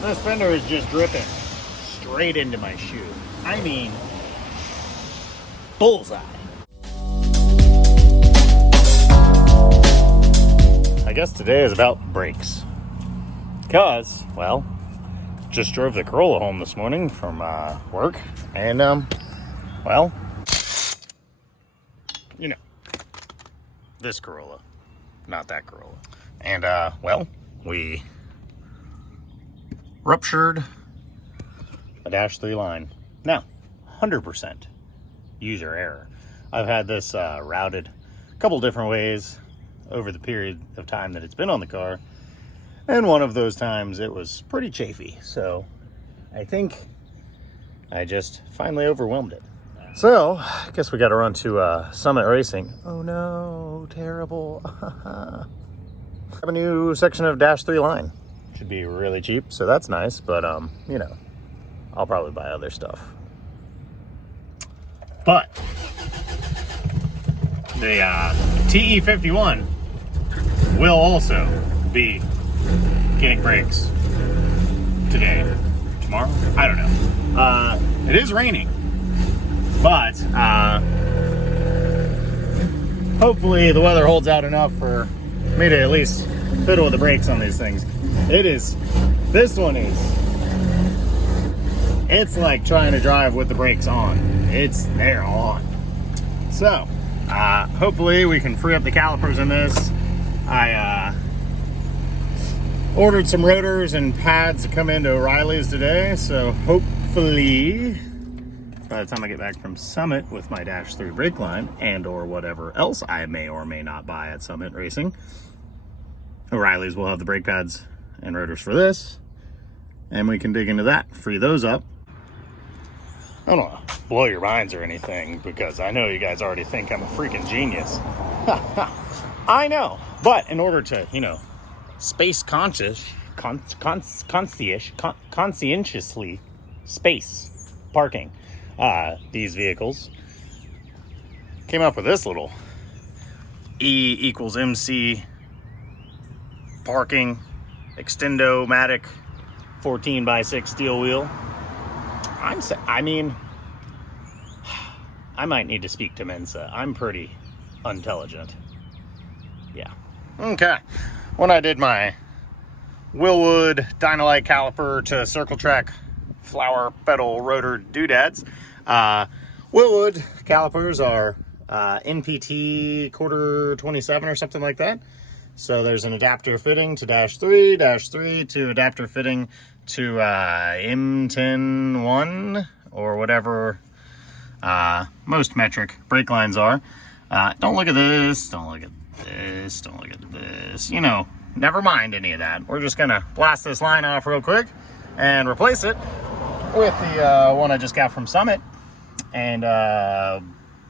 This fender is just dripping straight into my shoe. I mean, bullseye. I guess today is about brakes. Because, well, just drove the Corolla home this morning from work. And, well, you know, this Corolla, not that Corolla. And, well, we ruptured a -3 line. Now, 100% user error. I've had this routed a couple different ways over the period of time that it's been on the car, and one of those times it was pretty chafy, so I think I just finally overwhelmed it. So I guess we got to run to Summit Racing. Oh no, terrible. Have a new section of -3 line. Should be really cheap, so that's nice, but you know, I'll probably buy other stuff. But the Te51 will also be getting brakes today, tomorrow, I don't know. It is raining, but hopefully the weather holds out enough for me to at least fiddle with the brakes on these things. This one is, it's like trying to drive with the brakes on. They're on. So, hopefully we can free up the calipers in this. I ordered some rotors and pads to come into O'Reilly's today, so hopefully by the time I get back from Summit with my -3 brake line and or whatever else I may or may not buy at Summit Racing, O'Reilly's will have the brake pads and rotors for this, and we can dig into that, free those up. I don't want to blow your minds or anything, because I know you guys already think I'm a freaking genius. I know, but in order to, you know, space conscientiously space parking these vehicles, came up with this little E equals MC parking extendo-matic 14x6 steel wheel. I mean, I might need to speak to Mensa. I'm pretty intelligent. Yeah. Okay. When I did my Willwood Dynalite caliper to Circle Track flower petal rotor doodads, Willwood calipers are NPT quarter 27 or something like that. So there's an adapter fitting to -3 to adapter fitting to M10-1 or whatever most metric brake lines are. Don't look at this, don't look at this, don't look at this. You know, never mind any of that. We're just gonna blast this line off real quick and replace it with the one I just got from Summit and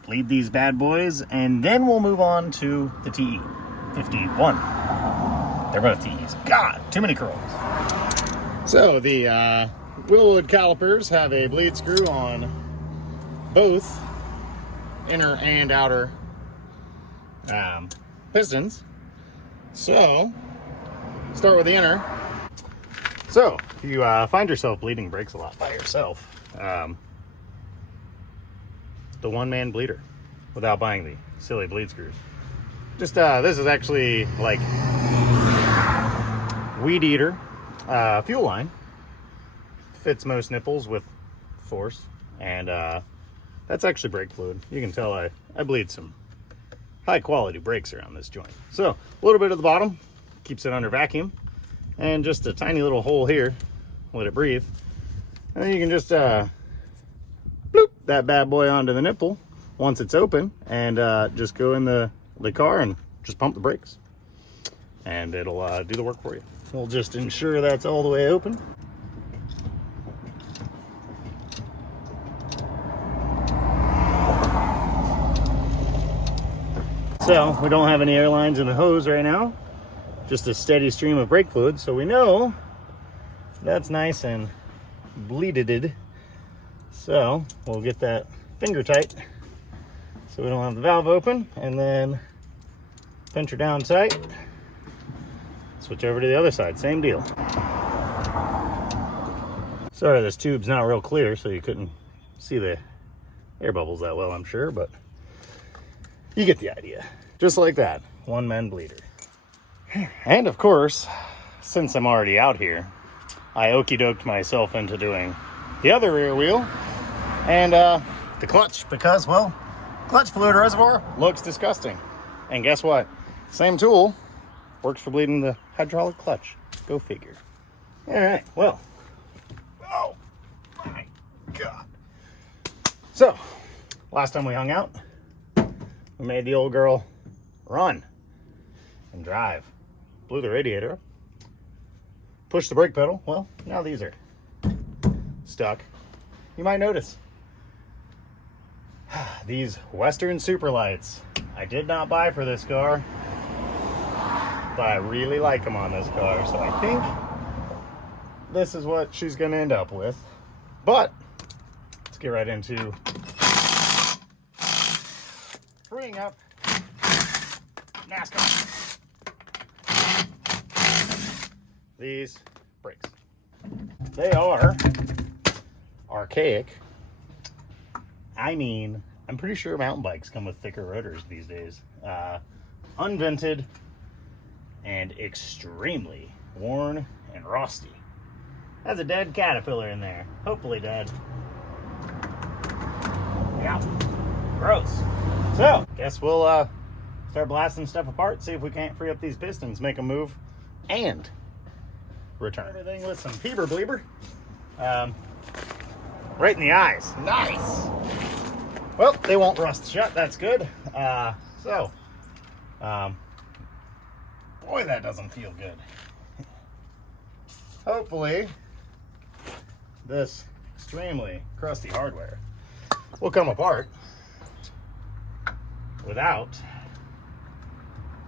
bleed these bad boys, and then we'll move on to the Te51. They're both Te's. God, too many curls. So the Willwood calipers have a bleed screw on both inner and outer pistons. So start with the inner. So if you find yourself bleeding brakes a lot by yourself, the one-man bleeder without buying the silly bleed screws. Just this is actually like weed eater fuel line. Fits most nipples with force, and that's actually brake fluid. You can tell I bleed some high quality brakes around this joint. So a little bit at the bottom keeps it under vacuum, and just a tiny little hole here, let it breathe, and then you can just bloop that bad boy onto the nipple once it's open, and just go in the car and just pump the brakes, and it'll do the work for you. We'll just ensure that's all the way open. So we don't have any airlines in the hose right now, just a steady stream of brake fluid, so we know that's nice and bleeded. So we'll get that finger tight so we don't have the valve open, and then pinch her down tight, switch over to the other side, same deal. Sorry, this tube's not real clear, so you couldn't see the air bubbles that well, I'm sure, but you get the idea. Just like that, one man bleeder. And of course, since I'm already out here, I okey-doked myself into doing the other rear wheel and the clutch, because, well, clutch fluid reservoir looks disgusting. And guess what? Same tool works for bleeding the hydraulic clutch. Go figure. All right, well. Oh, my God. So, last time we hung out, we made the old girl run and drive. Blew the radiator up. Pushed the brake pedal. Well, now these are stuck. You might notice these Western super lights. I did not buy for this car, but I really like them on this car, so I think this is what she's going to end up with. But let's get right into freeing up NASCAR. These brakes. They are archaic. I mean, I'm pretty sure mountain bikes come with thicker rotors these days. Unvented and extremely worn and rusty. Has a dead caterpillar in there. Hopefully dead. Yeah. Gross. So, guess we'll start blasting stuff apart, see if we can't free up these pistons, make them move, and return everything with some Peeber Bleeber. Right in the eyes. Nice. Well, they won't rust shut. That's good. Boy, that doesn't feel good. Hopefully, this extremely crusty hardware will come apart without.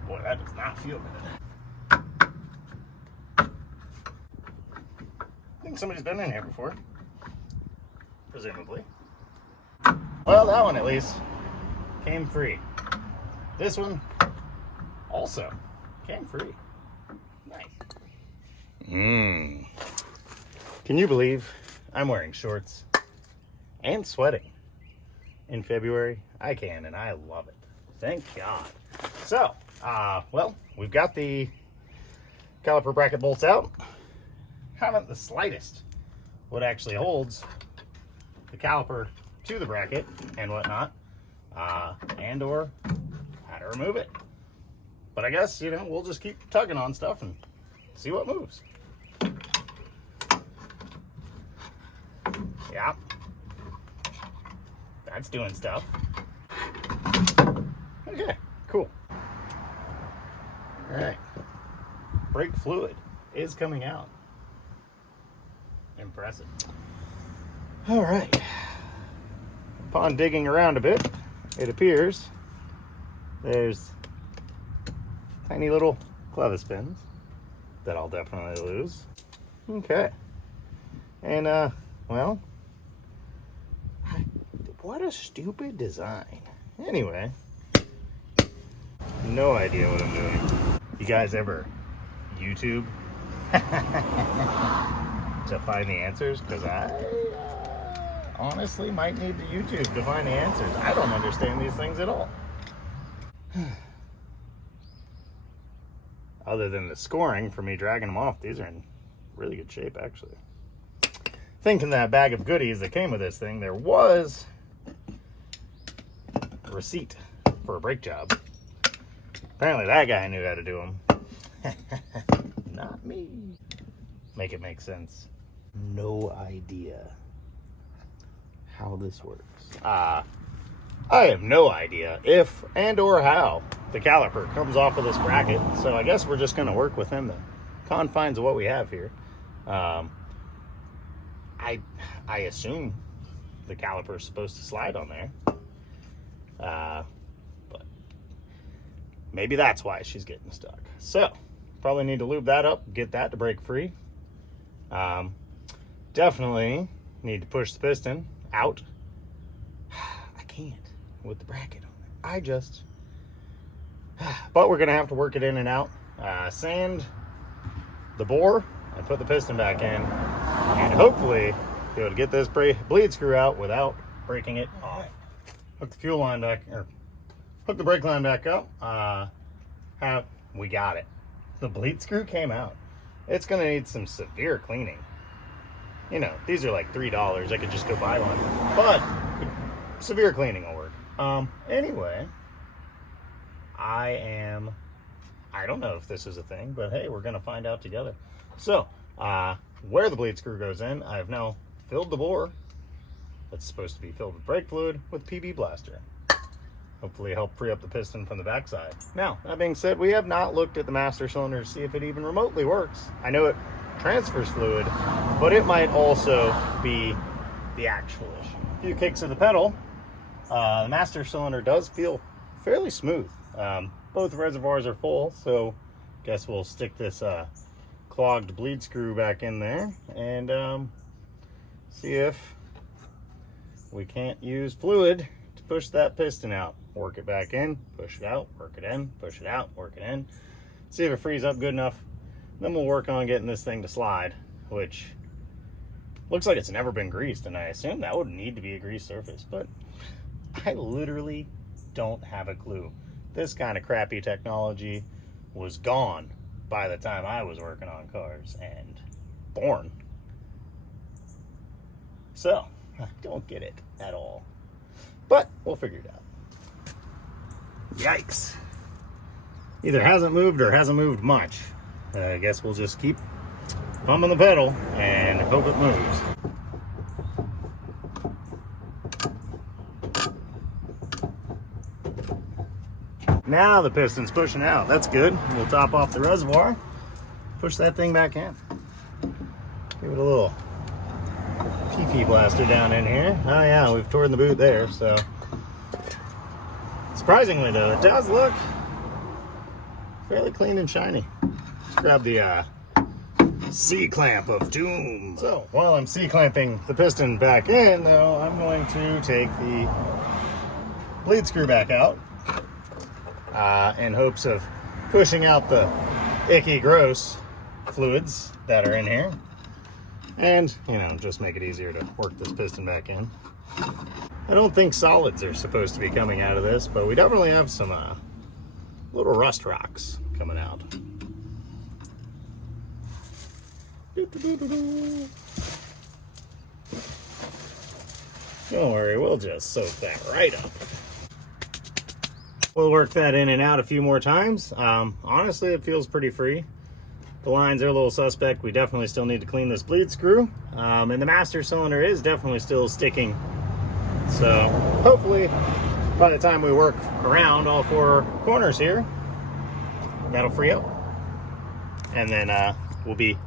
Boy, that does not feel good. I think somebody's been in here before, presumably. Well, that one at least came free. This one also came free. Nice. Can you believe I'm wearing shorts and sweating in February? I can, and I love it. Thank God. So, well, we've got the caliper bracket bolts out. Haven't the slightest what actually holds the caliper to the bracket and whatnot, and or how to remove it. But I guess, you know, we'll just keep tugging on stuff and see what moves. Yeah, that's doing stuff. Okay, cool. All right, brake fluid is coming out. Impressive. All right. Upon digging around a bit, it appears there's tiny little clevis pins that I'll definitely lose. Okay. And, well, what a stupid design. Anyway, no idea what I'm doing. You guys ever YouTube to find the answers? Because I honestly might need to YouTube to find the answers. I don't understand these things at all. Other than the scoring for me dragging them off, these are in really good shape, actually. I think in that bag of goodies that came with this thing, there was a receipt for a brake job. Apparently that guy knew how to do them. Not me. Make it make sense. No idea how this works. I have no idea if and or how the caliper comes off of this bracket, so I guess we're just going to work within the confines of what we have here. I assume the caliper is supposed to slide on there, but maybe that's why she's getting stuck. So probably need to lube that up, get that to break free. Definitely need to push the piston out. I can't with the bracket on there. But we're gonna have to work it in and out. Sand the bore and put the piston back in. and hopefully be able to get this bleed screw out without breaking it off. Hook the fuel line back, or hook the brake line back up. We got it. The bleed screw came out. It's gonna need some severe cleaning. You know, these are like $3. I could just go buy one, but severe cleaning will work. Anyway, I don't know if this is a thing, but hey, we're gonna find out together. So, where the bleed screw goes in, I've now filled the bore that's supposed to be filled with brake fluid with PB Blaster. Hopefully help free up the piston from the backside. Now, that being said, we have not looked at the master cylinder to see if it even remotely works. I know it transfers fluid, but it might also be the actual issue. A few kicks of the pedal, the master cylinder does feel fairly smooth. Both reservoirs are full, so guess we'll stick this clogged bleed screw back in there and see if we can't use fluid to push that piston out. Work it back in, push it out, work it in, push it out, work it in. See if it frees up good enough. Then we'll work on getting this thing to slide, which looks like it's never been greased, and I assume that would need to be a greased surface, but I literally don't have a clue. This kind of crappy technology was gone by the time I was working on cars and born. So, I don't get it at all. But we'll figure it out. Yikes. Either hasn't moved or hasn't moved much. I guess we'll just keep pumping the pedal and hope it moves. Now the piston's pushing out. That's good. We'll top off the reservoir, push that thing back in. Give it a little PP blaster down in here. Oh yeah, we've torn the boot there, so. Surprisingly though, it does look fairly clean and shiny. Let's grab the C-clamp of doom. So while I'm C-clamping the piston back in though, I'm going to take the bleed screw back out in hopes of pushing out the icky gross fluids that are in here. And, you know, just make it easier to work this piston back in. I don't think solids are supposed to be coming out of this, but we definitely have some little rust rocks coming out. Don't worry, we'll just soak that right up. We'll work that in and out a few more times. Honestly, it feels pretty free. The lines are a little suspect. We definitely still need to clean this bleed screw. And the master cylinder is definitely still sticking. So hopefully by the time we work around all four corners here, that'll free up. And then we'll be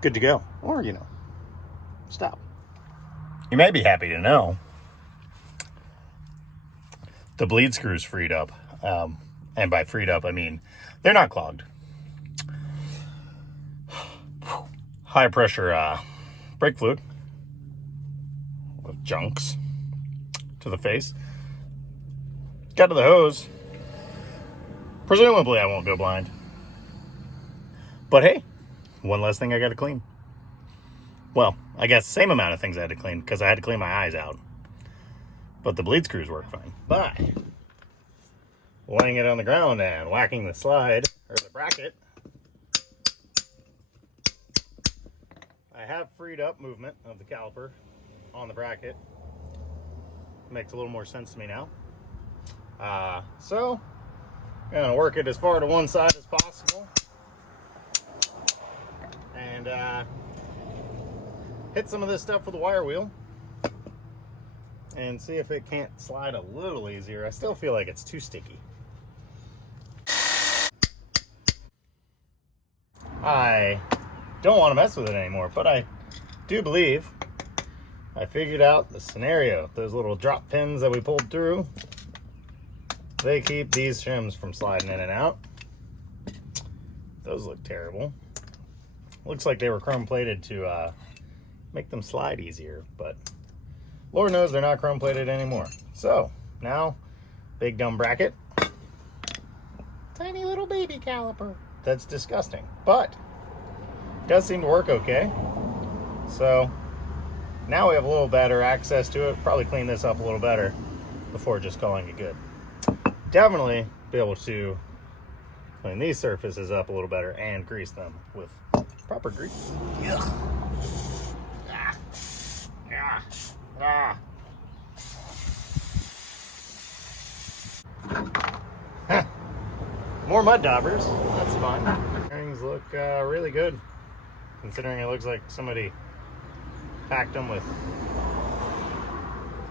good to go. Or, you know, stop. You may be happy to know the bleed screws freed up. And by freed up, I mean they're not clogged. High pressure brake fluid with junks to the face. Got to the hose. Presumably I won't go blind. But hey, one less thing I got to clean. Well, I guess same amount of things I had to clean because I had to clean my eyes out. But the bleed screws work fine. By laying it on the ground and whacking the slide or the bracket, I have freed up movement of the caliper on the bracket. Makes a little more sense to me now. So I'm gonna work it as far to one side as possible and hit some of this stuff with a wire wheel and see if it can't slide a little easier. I still feel like it's too sticky. I don't want to mess with it anymore, but I do believe I figured out the scenario. Those little drop pins that we pulled through, they keep these shims from sliding in and out. Those look terrible. Looks like they were chrome plated to make them slide easier, but Lord knows they're not chrome plated anymore. So now, big dumb bracket, tiny little baby caliper. That's disgusting, but it does seem to work okay. So now we have a little better access to it. Probably clean this up a little better before just calling it good. Definitely be able to clean these surfaces up a little better and grease them with proper grease. Yeah. Ah. Ah. Ah. Huh. More mud daubers. That's fun. Things look really good, considering it looks like somebody packed them with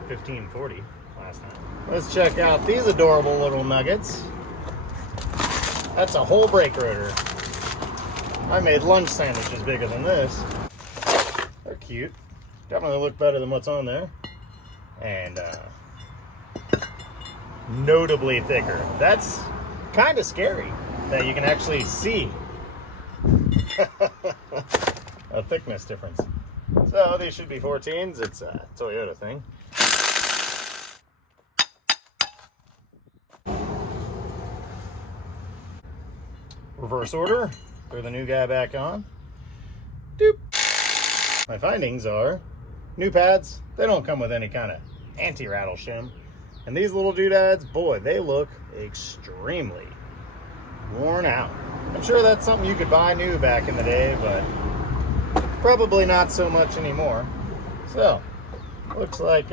1540 last night. Let's check out these adorable little nuggets. That's a whole brake rotor. I made lunch sandwiches bigger than this. They're cute. Definitely look better than what's on there. And notably thicker. That's kind of scary that you can actually see a thickness difference. So these should be 14s. It's a Toyota thing. Reverse order. Throw the new guy back on. Doop. My findings are new pads. They don't come with any kind of anti-rattle shim. And these little doodads, boy, they look extremely worn out. I'm sure that's something you could buy new back in the day, but probably not so much anymore. So, looks like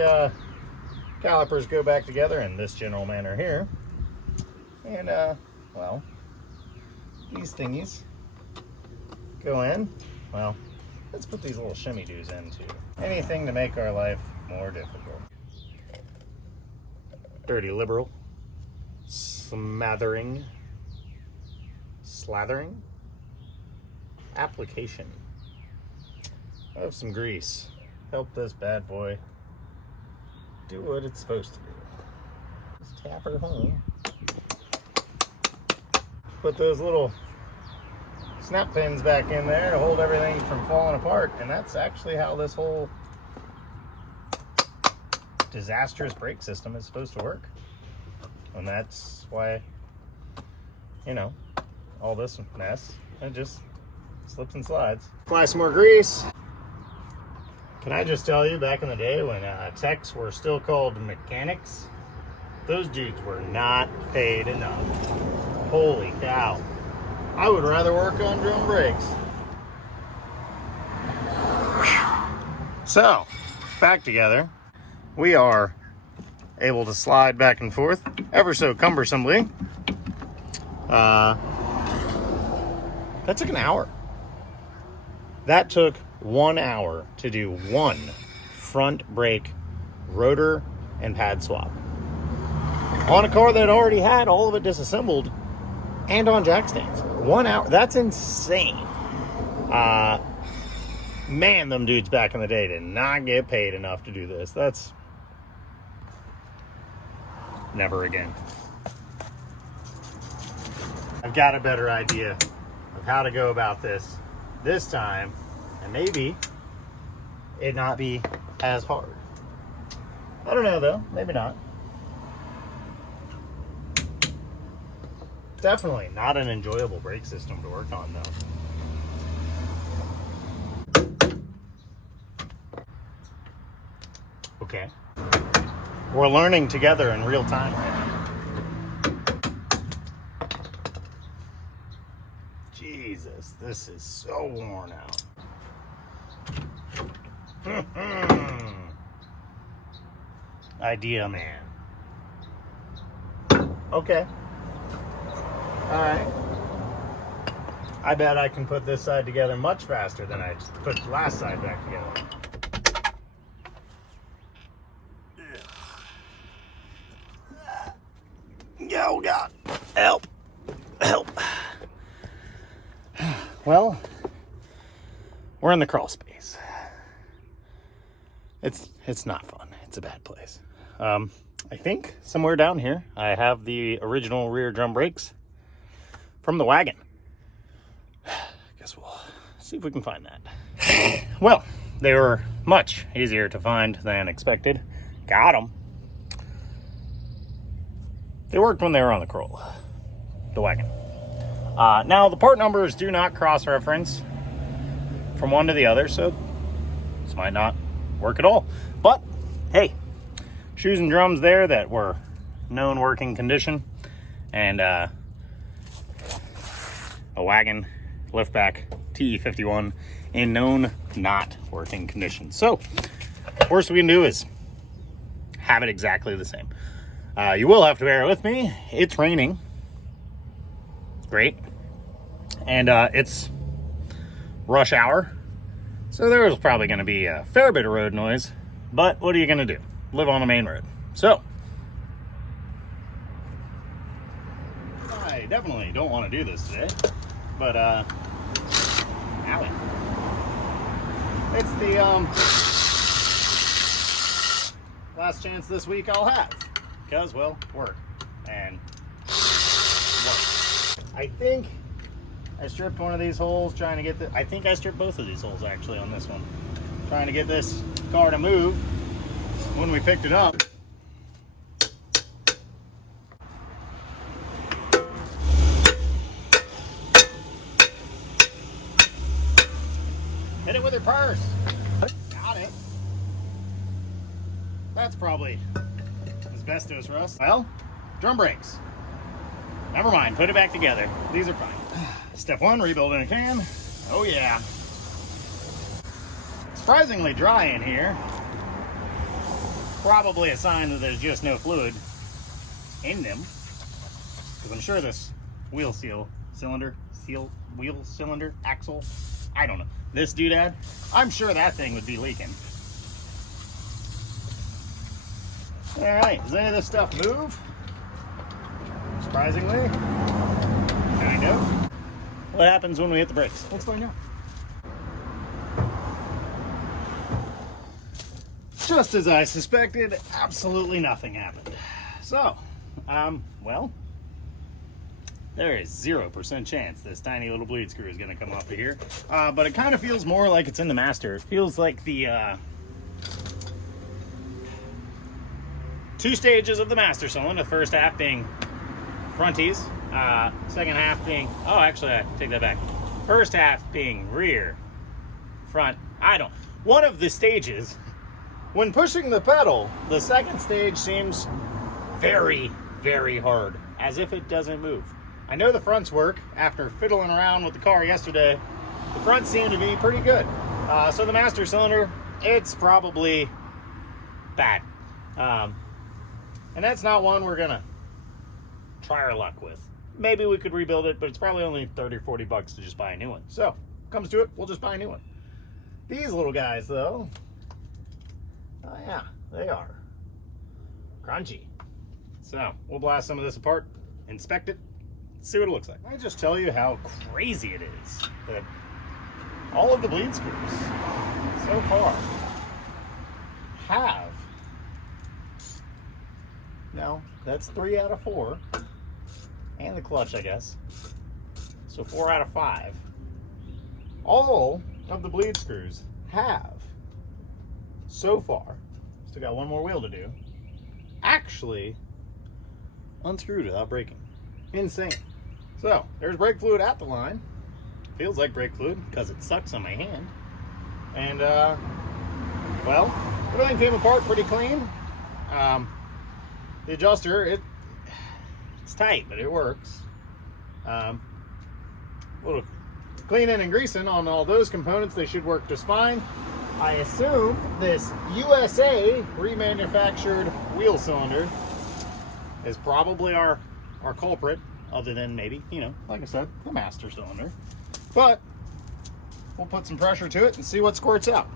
calipers go back together in this general manner here. And, well, these thingies go in. Well, let's put these little shimmy doos in too. Anything to make our life more difficult. Dirty liberal. Slathering. Application of some grease. Help this bad boy do what it's supposed to do. Just tap her home. Put those little snap pins back in there to hold everything from falling apart, and that's actually how this whole disastrous brake system is supposed to work. And that's why, you know, all this mess, it just slips and slides. Apply some more grease. Can I just tell you, back in the day when techs were still called mechanics, those dudes were not paid enough. Holy cow. I would rather work on drum brakes. So, back together. We are able to slide back and forth ever so cumbersomely. That took an hour. That took 1 hour to do one front brake rotor and pad swap on a car that already had all of it disassembled and on jack stands. 1 hour. That's insane. Man, them dudes back in the day did not get paid enough to do this. That's never again. I've got a better idea of how to go about this time, and maybe it not be as hard. I don't know though, maybe not. Definitely not an enjoyable brake system to work on though. Okay. We're learning together in real time right now. Jesus, this is so worn out. Idea man. Okay. Alright. I bet I can put this side together much faster than I put the last side back together. Oh God, help, help. Well, we're in the crawl space. It's not fun. It's a bad place. I think somewhere down here, I have the original rear drum brakes from the wagon. Guess we'll see if we can find that. Well, they were much easier to find than expected. Got them. They worked when they were on the Corolla, the wagon. Now, the part numbers do not cross-reference from one to the other, so This might not work at all. But hey, shoes and drums there that were known working condition, and a wagon liftback Te51 in known not working condition. So worst we can do is have it exactly the same. You will have to bear with me. It's raining. Great. And it's rush hour, so there's probably going to be a fair bit of road noise, but what are you going to do? Live on a main road. So I definitely don't want to do this today, but owie. It's the last chance this week I'll have, because, well, work and work. I think I stripped one of these holes trying to get the, I think I stripped both of these holes actually on this one, trying to get this car to move when we picked it up. Hit it with your purse. Got it. That's probably asbestos rust. Well, drum brakes. Never mind, put it back together. These are fine. Step one, rebuilding a can. Oh yeah. Surprisingly dry in here. Probably a sign that there's just no fluid in them. Because I'm sure this wheel cylinder, axle, I don't know. This doodad, I'm sure that thing would be leaking. All right, does any of this stuff move? Surprisingly, kind of. What happens when we hit the brakes? Let's find out. Just as I suspected, absolutely nothing happened. So, well, there is 0% chance this tiny little bleed screw is going to come off of here. But it kind of feels more like it's in the master. It feels like the two stages of the master cylinder. The first half being fronties, second half being, oh, actually, I take that back. First half being rear, front, one of the stages, when pushing the pedal, the second stage seems very, very hard, as if it doesn't move. I know the fronts work. After fiddling around with the car yesterday, the fronts seem to be pretty good. So the master cylinder, it's probably bad. And that's not one we're gonna try our luck with. Maybe we could rebuild it, but it's probably only 30 or 40 bucks to just buy a new one. So, comes to it, we'll just buy a new one. These little guys, though, oh yeah, they are crunchy. So, we'll blast some of this apart, inspect it, see what it looks like. I just tell you how crazy it is that all of the bleed screws so far have, no, that's 3 out of 4, and the clutch, I guess, so 4 out of 5. All of the bleed screws have, so far, still got one more wheel to do, actually unscrewed without breaking. Insane. So, there's brake fluid at the line. Feels like brake fluid because it sucks on my hand. And, well, everything came apart pretty clean. The adjuster, it's tight, but it works. A little cleaning and greasing on all those components, they should work just fine. I assume this USA remanufactured wheel cylinder is probably our culprit, other than maybe, you know, like I said, the master cylinder. But we'll put some pressure to it and see what squirts out.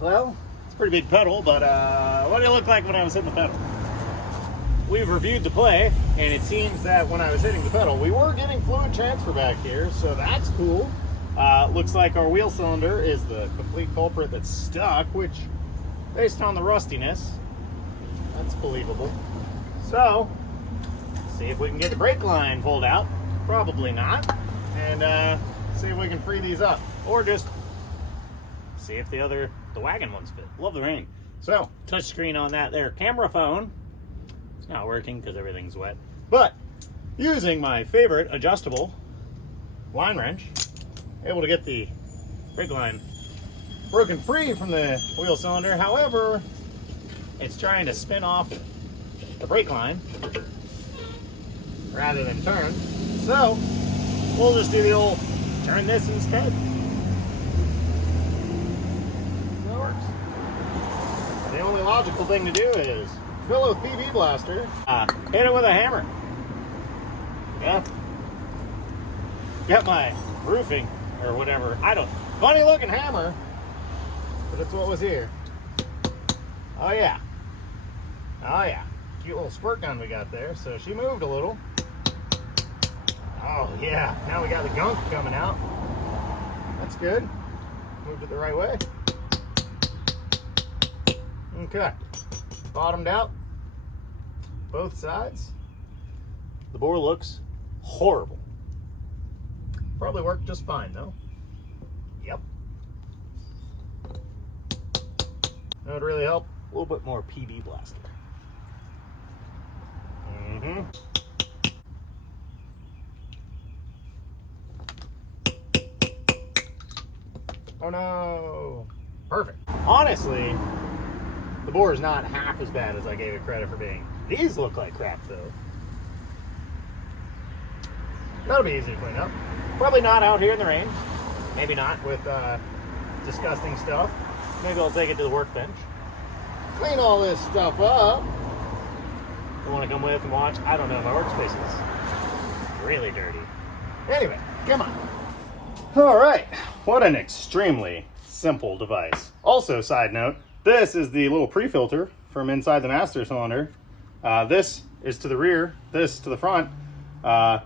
Well, it's a pretty big pedal, but what did it look like when I was hitting the pedal? We've reviewed the play, and it seems that when I was hitting the pedal, we were getting fluid transfer back here, so that's cool. Looks like our wheel cylinder is the complete culprit that's stuck, which, based on the rustiness, that's believable. So, see if we can get the brake line pulled out. Probably not. And see if we can free these up. Or just see if the wagon ones fit. Love the rain. So, touch screen on that there camera phone. It's not working because everything's wet. But, using my favorite adjustable line wrench, able to get the brake line broken free from the wheel cylinder. However, it's trying to spin off the brake line rather than turn. So we'll just do the old turn this instead. That works. The only logical thing to do is fill it with PB Blaster, hit it with a hammer. Yeah. Got my roofing or whatever. Funny looking hammer, but it's what was here. Oh yeah. Oh yeah. Cute little squirt gun we got there. So she moved a little. Oh yeah. Now we got the gunk coming out. That's good. Moved it the right way. Okay. Bottomed out. Both sides. The bore looks horrible. Probably worked just fine though. Yep. That would really help. A little bit more PB Blaster. Oh no. Perfect. Honestly, the bore is not half as bad as I gave it credit for being. These look like crap though. That'll be easy to clean up. Probably not out here in the rain. Maybe not with disgusting stuff. Maybe I'll take it to the workbench. Clean all this stuff up. You want to come with and watch? I don't know. My workspace is really dirty. Anyway, come on. All right. What an extremely simple device. Also, side note, this is the little pre-filter from inside the master cylinder. This is to the rear. This to the front. I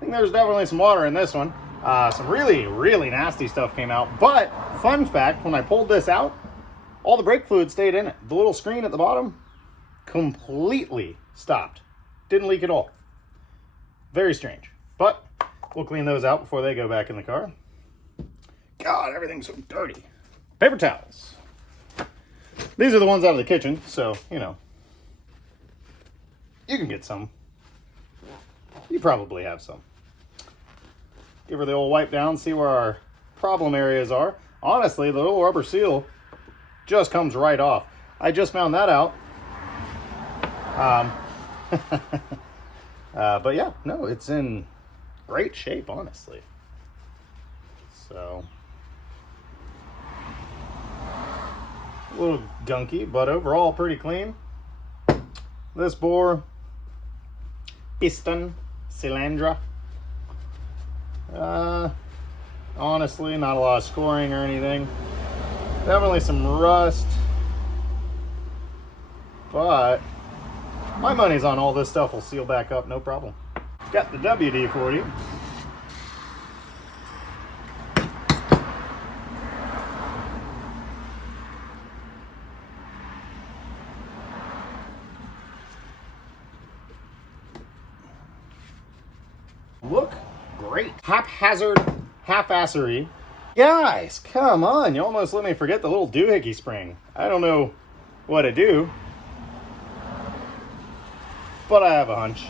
think there's definitely some water in this one. Some really, really nasty stuff came out. But, fun fact, when I pulled this out, all the brake fluid stayed in it. The little screen at the bottom completely stopped. Didn't leak at all. Very strange. But, we'll clean those out before they go back in the car. God, everything's so dirty. Paper towels. These are the ones out of the kitchen, so, you know, you can get some. You probably have some. Give her the old wipe down, see where our problem areas are. Honestly, the little rubber seal just comes right off. I just found that out. But yeah, no, it's in great shape, honestly. So, a little gunky, but overall pretty clean. This bore, piston, cylinder. Honestly, not a lot of scoring or anything. Definitely some rust. But my money's on all this stuff will seal back up, no problem. Got the WD-40. Look great. Haphazard, half-assery. Guys, come on. You almost let me forget the little doohickey spring. I don't know what to do, but I have a hunch.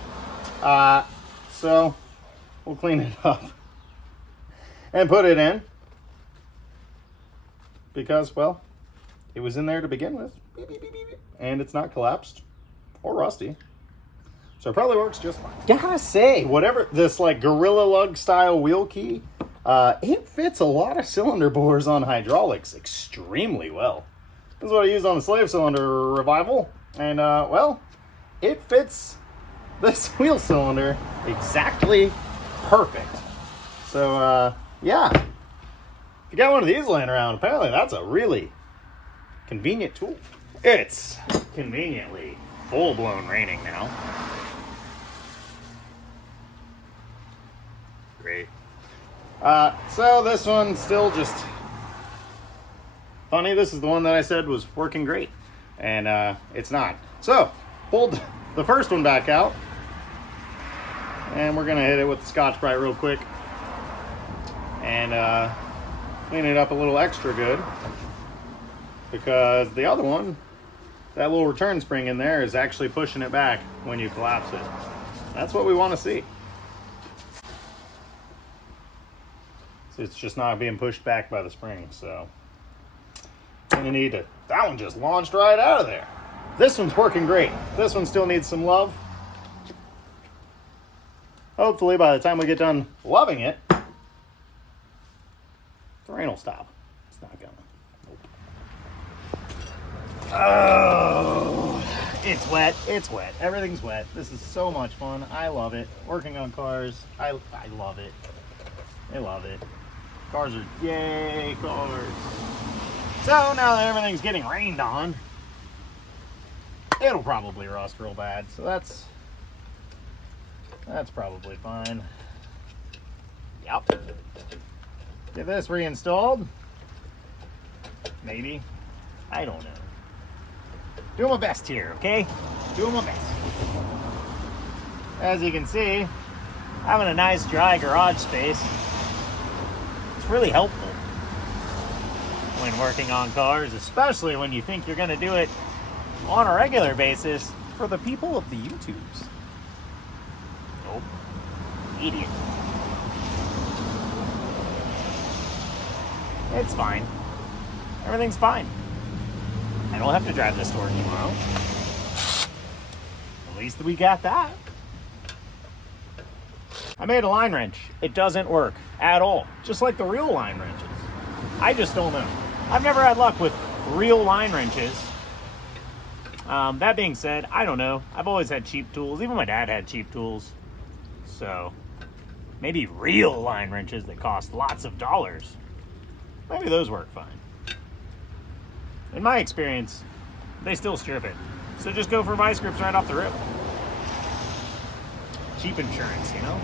So we'll clean it up and put it in because, well, it was in there to begin with. Beep, beep, beep, beep. And it's not collapsed or rusty. So it probably works just fine. Gotta say, whatever this like Gorilla Lug style wheel key, it fits a lot of cylinder bores on hydraulics extremely well. This is what I used on the slave cylinder revival. And well, it fits this wheel cylinder exactly perfect. So yeah, if you got one of these laying around, apparently that's a really convenient tool. It's conveniently full-blown raining now. Great. So this one's still just funny. This is the one that I said was working great, and it's not. So pulled the first one back out, and we're gonna hit it with the Scotch-Brite real quick and clean it up a little extra good, because the other one, that little return spring in there, is actually pushing it back when you collapse it. That's what we want to see. It's just not being pushed back by the spring, so you need to. That one just launched right out of there. This one's working great. This one still needs some love. Hopefully by the time we get done loving it, the rain will stop. It's not gonna. Nope. Oh, it's wet. It's wet. Everything's wet. This is so much fun. I love it. Working on cars. I love it. I love it. Cars are, yay, cars. So now that everything's getting rained on, it'll probably rust real bad. So that's probably fine. Yep. Get this reinstalled. Maybe. I don't know. Doing my best here, okay? Doing my best. As you can see, having a nice dry garage space, it's really helpful when working on cars, especially when you think you're going to do it on a regular basis for the people of the YouTubes. Nope. Idiot. It's fine. Everything's fine. I don't have to drive this to work tomorrow. At least we got that. I made a line wrench. It doesn't work at all. Just like the real line wrenches. I just don't know. I've never had luck with real line wrenches. That being said, I don't know. I've always had cheap tools. Even my dad had cheap tools. So, maybe real line wrenches that cost lots of dollars. Maybe those work fine. In my experience, they still strip it. So just go for vice grips right off the rip. Cheap insurance, you know?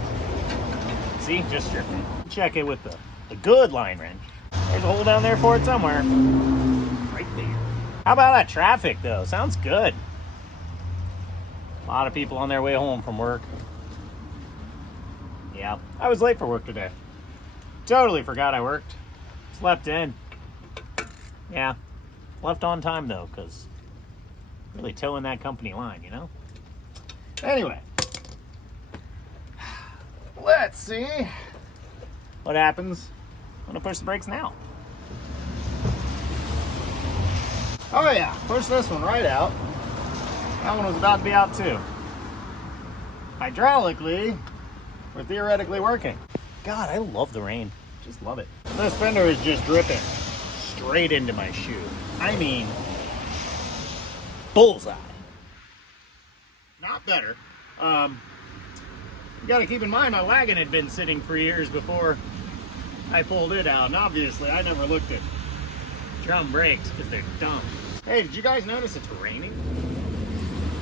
See, just strip it. Check it with the good line wrench. There's a hole down there for it somewhere. Right there. How about that traffic, though? Sounds good. A lot of people on their way home from work. Yeah, I was late for work today. Totally forgot I worked. Slept in. Yeah, left on time, though, because really towing that company line, you know? Anyway. Let's see what happens when I push the brakes now. Oh yeah, push this one right out. That one was about to be out too. Hydraulically, we're theoretically working. God, I love the rain. Just love it. This fender is just dripping straight into my shoe. I mean, bullseye. Not better. You gotta keep in mind my wagon had been sitting for years before I pulled it out, and obviously I never looked at drum brakes because they're dumb. Hey, did you guys notice it's raining?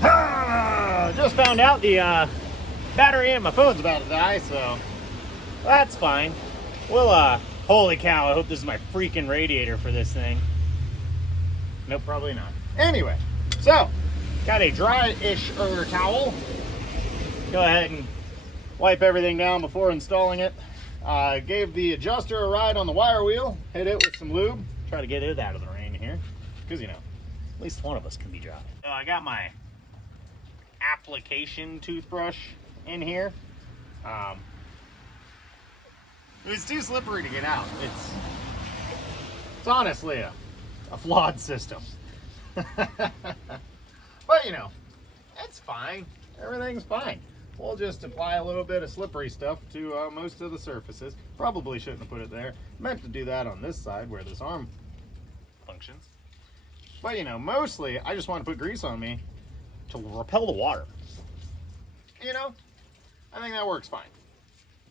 Just found out the battery in my phone's about to die, so that's fine. We'll, holy cow, I hope this is my freaking radiator for this thing. Nope, probably not. Anyway, so, got a dry-ish towel. Go ahead and wipe everything down before installing it. Gave the adjuster a ride on the wire wheel, hit it with some lube, try to get it out of the rain here, because, you know, at least one of us can be dry. So I got my application toothbrush in here. It was too slippery to get out. It's honestly a flawed system. But, you know, it's fine. Everything's fine. We'll just apply a little bit of slippery stuff to most of the surfaces. Probably shouldn't have put it there. Meant to do that on this side where this arm functions. But, you know, mostly I just want to put grease on me to repel the water. You know, I think that works fine.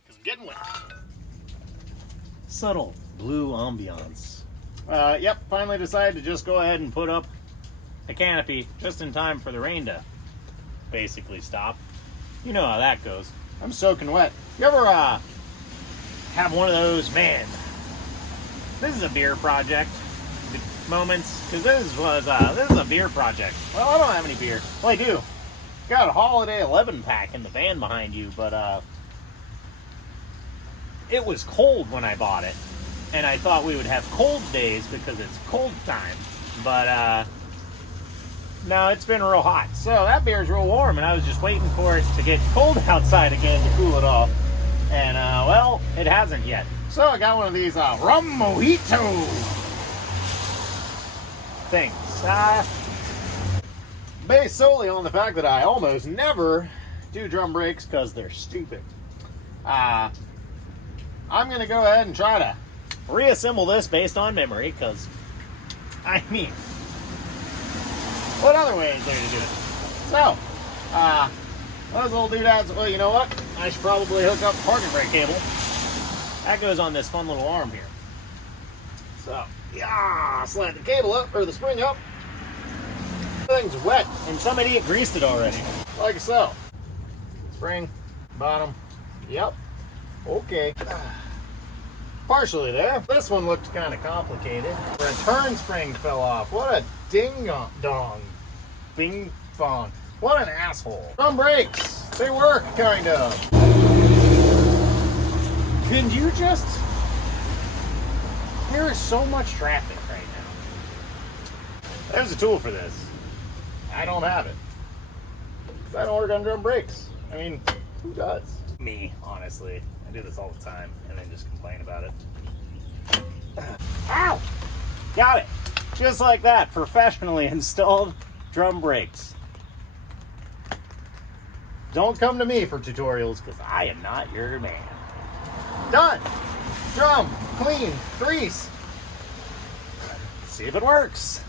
Because I'm getting wet. Subtle blue ambiance. Yep, finally decided to just go ahead and put up a canopy just in time for the rain to basically stop. You know how that goes. I'm soaking wet. You ever have one of those, man, this is a beer project moments? Because this is a beer project. Well, I don't have any beer. Well, I do. Got a Holiday 11 pack in the van behind you, but it was cold when I bought it, and I thought we would have cold days because it's cold time, but no, it's been real hot. So that beer's real warm, and I was just waiting for it to get cold outside again to cool it off, and well, it hasn't yet. So So I got one of these rum mojito things. Based solely on the fact that I almost never do drum brakes because they're stupid. I'm going to go ahead and try to reassemble this based on memory because, I mean, what other way is there to do it? So, those little doodads, well, you know what? I should probably hook up the parking brake cable. That goes on this fun little arm here. So, yeah, slide the cable up, or the spring up. Everything's wet, and some idiot greased it already. Like so. Spring, bottom, yep, okay. Partially there. This one looked kind of complicated. Return spring fell off. What a ding-dong. Bing-bong. What an asshole. Drum brakes. They work, kind of. Can you just... There is so much traffic right now. There's a tool for this. I don't have it. I don't work on drum brakes. I mean, who does? Me, honestly. I do this all the time and then just complain about it. Ow! Got it. Just like that. Professionally installed drum brakes. Don't come to me for tutorials because I am not your man. Done. Drum, clean, grease. See if it works.